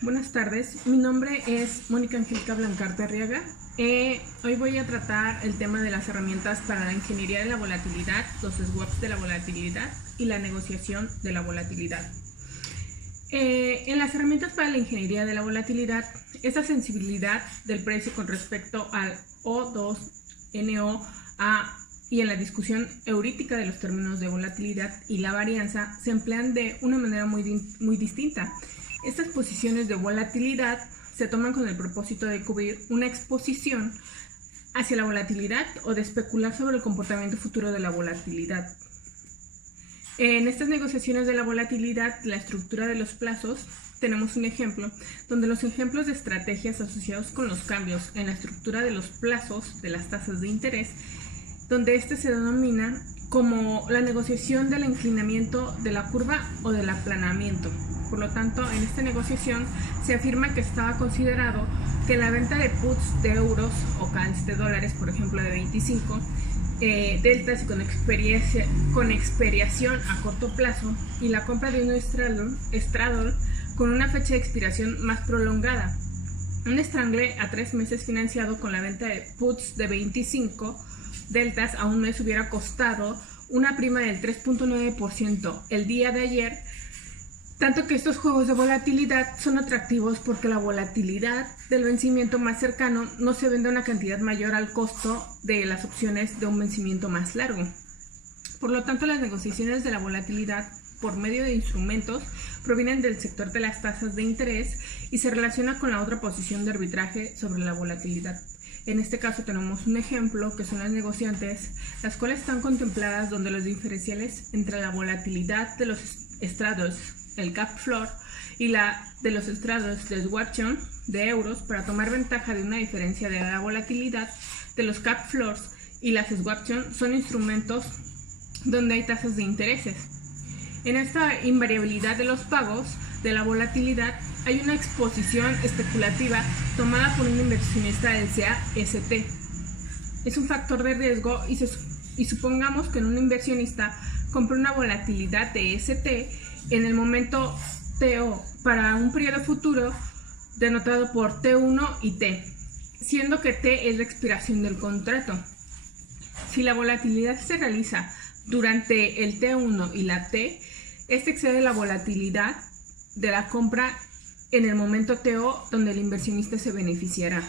Buenas tardes, mi nombre es Mónica Angélica Blancarte Arriaga. Hoy voy a tratar el tema de las herramientas para la ingeniería de la volatilidad, los swaps de la volatilidad y la negociación de la volatilidad. En las herramientas para la ingeniería de la volatilidad, esta sensibilidad del precio con respecto al O2, NO, A y en la discusión heurística de los términos de volatilidad y la varianza se emplean de una manera muy distinta. Estas posiciones de volatilidad se toman con el propósito de cubrir una exposición hacia la volatilidad o de especular sobre el comportamiento futuro de la volatilidad. En estas negociaciones de la volatilidad, la estructura de los plazos, tenemos un ejemplo, donde los ejemplos de estrategias asociados con los cambios en la estructura de los plazos de las tasas de interés, donde este se denomina como la negociación del inclinamiento de la curva o del aplanamiento. Por lo tanto, en esta negociación se afirma que estaba considerado que la venta de puts de euros o calls de dólares, por ejemplo de 25, deltas y con expiración a corto plazo y la compra de un straddle con una fecha de expiración más prolongada. Un strangle a 3 meses financiado con la venta de puts de 25 deltas a un mes hubiera costado una prima del 3.9% el día de ayer, tanto que estos juegos de volatilidad son atractivos porque la volatilidad del vencimiento más cercano no se vende a una cantidad mayor al costo de las opciones de un vencimiento más largo. Por lo tanto, las negociaciones de la volatilidad por medio de instrumentos provienen del sector de las tasas de interés y se relaciona con la otra posición de arbitraje sobre la volatilidad. En este caso tenemos un ejemplo que son las negociantes, las cuales están contempladas donde los diferenciales entre la volatilidad de los straddles, el cap floor y la de los straddles de swaption de euros para tomar ventaja de una diferencia de la volatilidad de los cap floors y las swaption son instrumentos donde hay tasas de intereses. En esta invariabilidad de los pagos de la volatilidad hay una exposición especulativa tomada por un inversionista del CAST. Es un factor de riesgo y supongamos que un inversionista compra una volatilidad de ST en el momento TO para un periodo futuro denotado por T1 y T, siendo que T es la expiración del contrato. Si la volatilidad se realiza durante el T1 y la T, este excede la volatilidad de la compra en el momento TO donde el inversionista se beneficiará.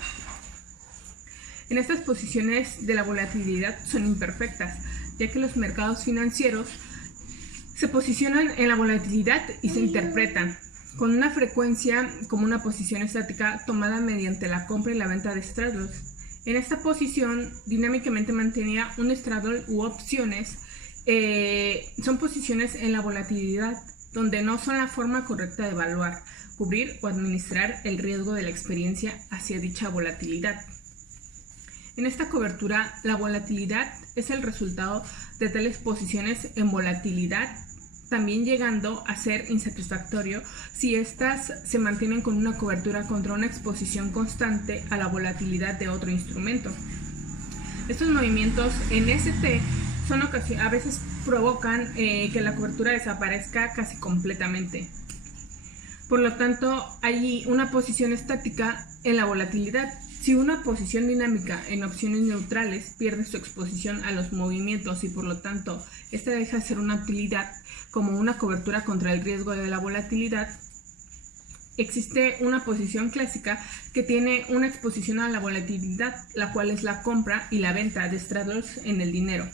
En estas posiciones de la volatilidad son imperfectas, ya que los mercados financieros se posicionan en la volatilidad y se interpretan con una frecuencia como una posición estática tomada mediante la compra y la venta de straddles. En esta posición dinámicamente mantenía un straddle u opciones. Son posiciones en la volatilidad donde no son la forma correcta de evaluar, cubrir o administrar el riesgo de la experiencia hacia dicha volatilidad. En esta cobertura, la volatilidad es el resultado de tales posiciones en volatilidad, también llegando a ser insatisfactorio si éstas se mantienen con una cobertura contra una exposición constante a la volatilidad de otro instrumento. Estos movimientos en ST a veces provocan que la cobertura desaparezca casi completamente. Por lo tanto, hay una posición estática en la volatilidad. Si una posición dinámica en opciones neutrales pierde su exposición a los movimientos y por lo tanto esta deja de ser una utilidad como una cobertura contra el riesgo de la volatilidad, existe una posición clásica que tiene una exposición a la volatilidad, la cual es la compra y la venta de straddles en el dinero.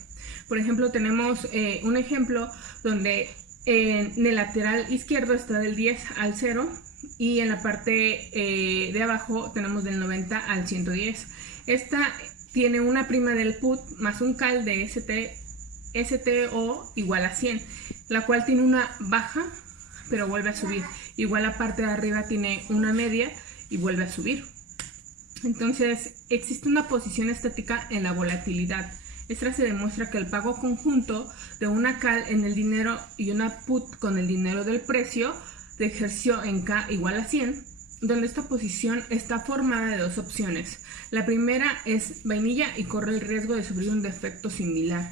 Por ejemplo, tenemos un ejemplo donde en el lateral izquierdo está del 10 al 0 y en la parte de abajo tenemos del 90 al 110. Esta tiene una prima del put más un call de STO igual a 100, la cual tiene una baja pero vuelve a subir. Igual la parte de arriba tiene una media y vuelve a subir. Entonces existe una posición estática en la volatilidad. Esta se demuestra que el pago conjunto de una call en el dinero y una put con el dinero del precio de ejerció en K igual a 100, donde esta posición está formada de dos opciones. La primera es vainilla y corre el riesgo de sufrir un defecto similar.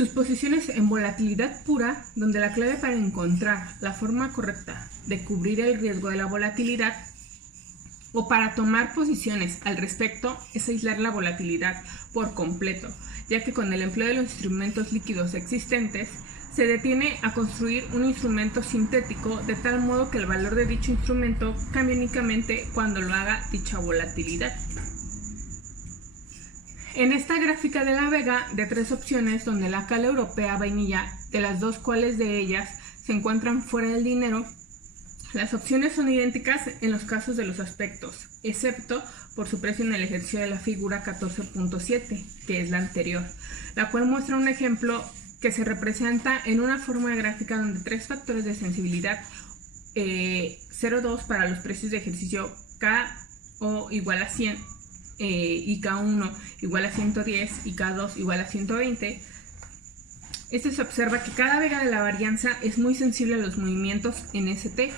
Sus posiciones en volatilidad pura, donde la clave para encontrar la forma correcta de cubrir el riesgo de la volatilidad o para tomar posiciones al respecto es aislar la volatilidad por completo, ya que con el empleo de los instrumentos líquidos existentes se detiene a construir un instrumento sintético de tal modo que el valor de dicho instrumento cambie únicamente cuando lo haga dicha volatilidad. En esta gráfica de la vega de 3 opciones, donde la cala europea vainilla, de las dos cuales de ellas se encuentran fuera del dinero, las opciones son idénticas en los casos de los aspectos, excepto por su precio en el ejercicio de la figura 14.7, que es la anterior, la cual muestra un ejemplo que se representa en una forma gráfica donde 3 factores de sensibilidad 0,2 para los precios de ejercicio KO igual a 100 y K1 igual a 110 y K2 igual a 120. Se observa que cada vega de la varianza es muy sensible a los movimientos en ST.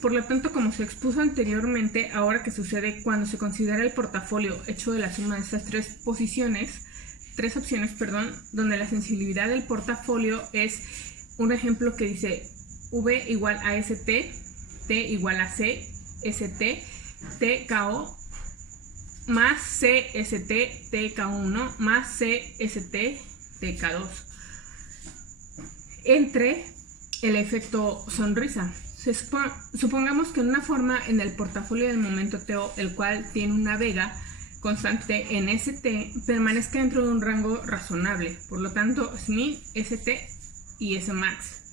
Por lo tanto, como se expuso anteriormente, ahora que sucede cuando se considera el portafolio hecho de la suma de estas 3 opciones, donde la sensibilidad del portafolio es un ejemplo que dice V igual a ST, T igual a C, ST, TKO, más CST, TK1, más CST, TK2. Entre el efecto sonrisa. Supongamos que en una forma en el portafolio del momento TO, el cual tiene una vega constante en ST, permanezca dentro de un rango razonable. Por lo tanto, SMIN, ST y SMAX.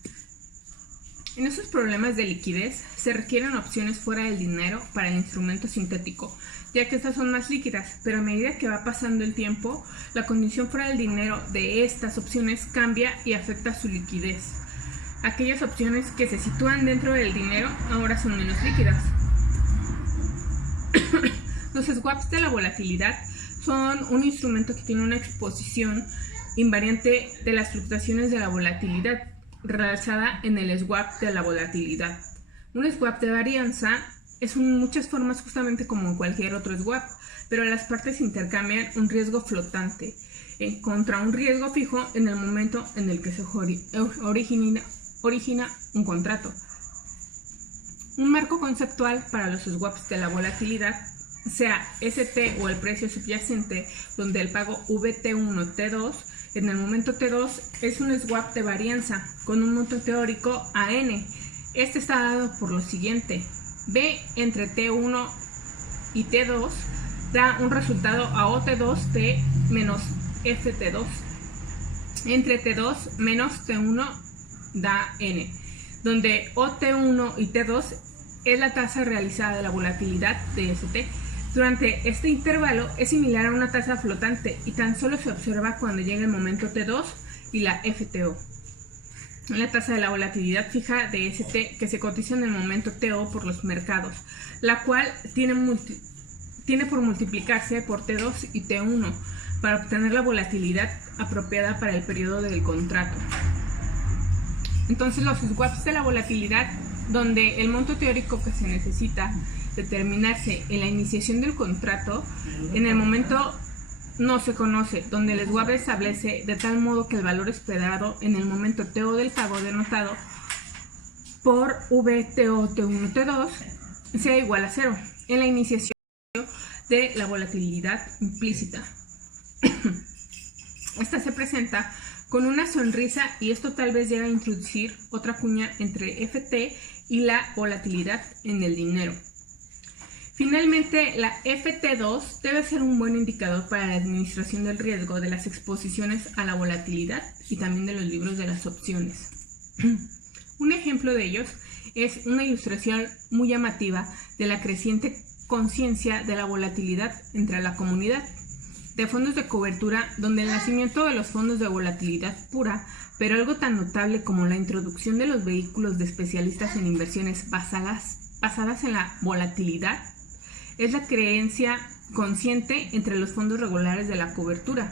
En estos problemas de liquidez se requieren opciones fuera del dinero para el instrumento sintético, ya que estas son más líquidas, pero a medida que va pasando el tiempo, la condición fuera del dinero de estas opciones cambia y afecta su liquidez. Aquellas opciones que se sitúan dentro del dinero ahora son menos líquidas. Los swaps de la volatilidad son un instrumento que tiene una exposición invariante de las fluctuaciones de la volatilidad, realizada en el swap de la volatilidad. Un swap de varianza es en muchas formas justamente como cualquier otro swap, pero las partes intercambian un riesgo flotante contra un riesgo fijo en el momento en el que se origina un contrato. Un marco conceptual para los swaps de la volatilidad, sea ST o el precio subyacente, donde el pago VT1-T2 en el momento T2 es un swap de varianza con un monto teórico a N. Este está dado por lo siguiente: B entre T1 y T2 da un resultado a OT2T menos FT2 entre T2 menos T1 da N, donde OT1 y T2 es la tasa realizada de la volatilidad de ST. Durante este intervalo es similar a una tasa flotante y tan solo se observa cuando llega el momento T2 y la FTO. La tasa de la volatilidad fija de ST que se cotiza en el momento TO por los mercados, la cual tiene por multiplicarse por T2 y T1 para obtener la volatilidad apropiada para el periodo del contrato. Entonces los swaps de la volatilidad, donde el monto teórico que se necesita determinarse en la iniciación del contrato, en el momento no se conoce, donde el swap establece de tal modo que el valor esperado en el momento TO del pago denotado por VTO T1 T2 sea igual a 0 en la iniciación de la volatilidad implícita. Esta se presenta con una sonrisa y esto tal vez llega a introducir otra cuña entre FT y la volatilidad en el dinero. Finalmente, la FT2 debe ser un buen indicador para la administración del riesgo de las exposiciones a la volatilidad y también de los libros de las opciones. Un ejemplo de ellos es una ilustración muy llamativa de la creciente conciencia de la volatilidad entre la comunidad de fondos de cobertura, donde el nacimiento de los fondos de volatilidad pura, pero algo tan notable como la introducción de los vehículos de especialistas en inversiones basadas en la volatilidad, es la creencia consciente entre los fondos regulares de la cobertura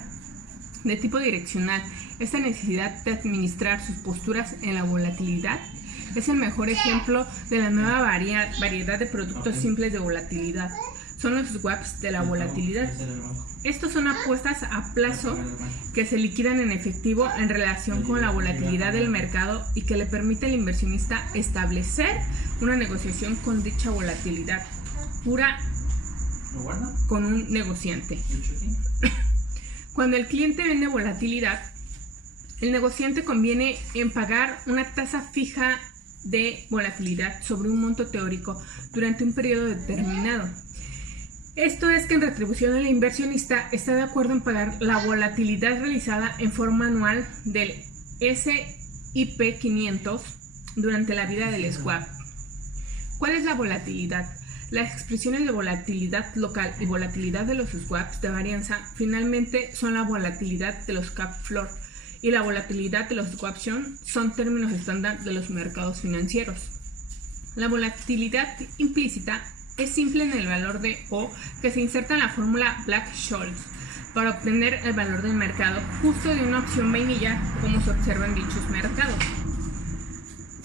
de tipo direccional. Esta necesidad de administrar sus posturas en la volatilidad es el mejor ejemplo de la nueva variedad de productos simples de volatilidad. son los swaps de la volatilidad. Estos son apuestas a plazo que se liquidan en efectivo en relación con la volatilidad del mercado y que le permite al inversionista establecer una negociación con dicha volatilidad pura con un negociante. Cuando el cliente vende volatilidad, el negociante conviene en pagar una tasa fija de volatilidad sobre un monto teórico durante un periodo determinado. Esto es que en retribución el inversionista está de acuerdo en pagar la volatilidad realizada en forma anual del S&P 500 durante la vida del swap. ¿Cuál es la volatilidad? Las expresiones de volatilidad local y volatilidad de los swaps de varianza finalmente son la volatilidad de los cap floor y la volatilidad de los swaption son términos estándar de los mercados financieros. La volatilidad implícita es simple en el valor de O que se inserta en la fórmula Black-Scholes para obtener el valor del mercado justo de una opción vainilla como se observa en dichos mercados.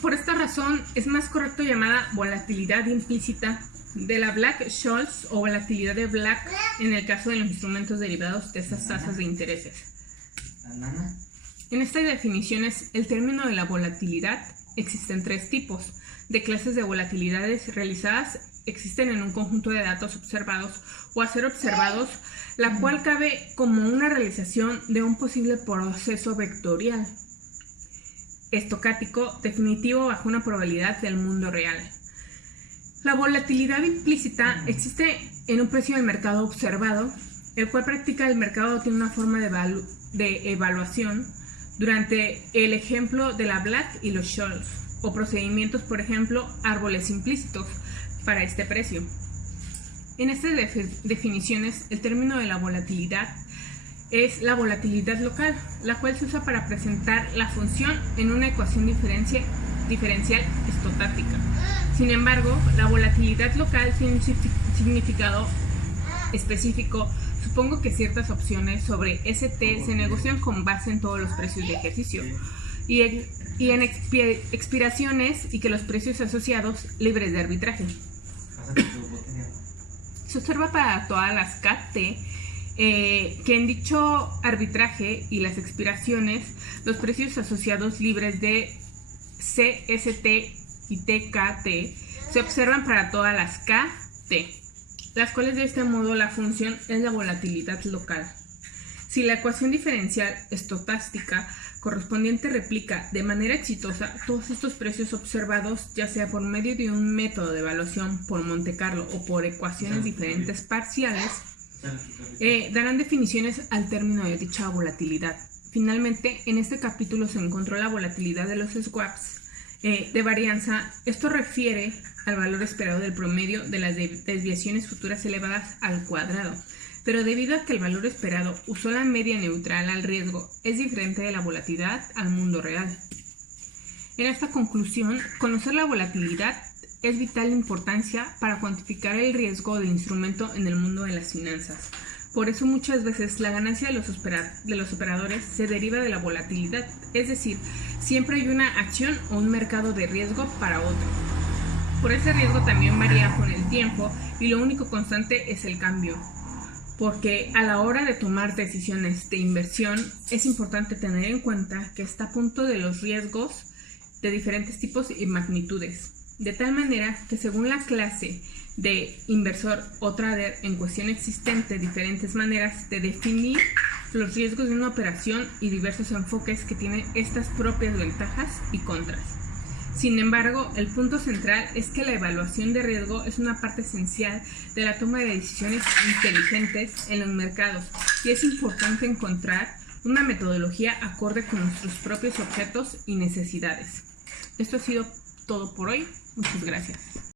Por esta razón es más correcto llamada volatilidad implícita de la Black-Scholes o volatilidad de Black en el caso de los instrumentos derivados de estas tasas de intereses. En estas definiciones, el término de la volatilidad existen tres tipos de clases de volatilidades realizadas. Existen en un conjunto de datos observados o a ser observados, la cual cabe como una realización de un posible proceso vectorial estocástico definitivo bajo una probabilidad del mundo real. La volatilidad implícita existe en un precio del mercado observado, el cual practica el mercado tiene una forma de evaluación durante el ejemplo de la Black y los Scholes, o procedimientos, por ejemplo, árboles implícitos para este precio. En estas definiciones, el término de la volatilidad es la volatilidad local, la cual se usa para presentar la función en una ecuación diferencial estocástica. Sin embargo, la volatilidad local tiene un significado específico. Supongo que ciertas opciones sobre ST se negocian con base en todos los precios de ejercicio y en expiraciones y que los precios asociados libres de arbitraje. Se observa para todas las KT que en dicho arbitraje y las expiraciones los precios asociados libres de CST y TKT se observan para todas las KT, las cuales de este modo la función es la volatilidad local. Si la ecuación diferencial estocástica correspondiente replica de manera exitosa todos estos precios observados, ya sea por medio de un método de evaluación por Monte Carlo o por ecuaciones diferentes parciales, darán definiciones al término de dicha volatilidad. Finalmente, en este capítulo se encontró la volatilidad de los swaps de varianza. Esto refiere al valor esperado del promedio de las desviaciones futuras elevadas al cuadrado, pero debido a que el valor esperado usó la media neutral al riesgo, es diferente de la volatilidad al mundo real. En esta conclusión, conocer la volatilidad es vital importancia para cuantificar el riesgo del instrumento en el mundo de las finanzas. Por eso muchas veces la ganancia de los operadores se deriva de la volatilidad, es decir, siempre hay una acción o un mercado de riesgo para otro. Por ese riesgo también varía con el tiempo y lo único constante es el cambio. Porque a la hora de tomar decisiones de inversión es importante tener en cuenta que está a punto de los riesgos de diferentes tipos y magnitudes, de tal manera que según la clase de inversor o trader en cuestión existen diferentes maneras de definir los riesgos de una operación y diversos enfoques que tienen estas propias ventajas y contras. Sin embargo, el punto central es que la evaluación de riesgo es una parte esencial de la toma de decisiones inteligentes en los mercados y es importante encontrar una metodología acorde con nuestros propios objetos y necesidades. Esto ha sido todo por hoy. Muchas gracias.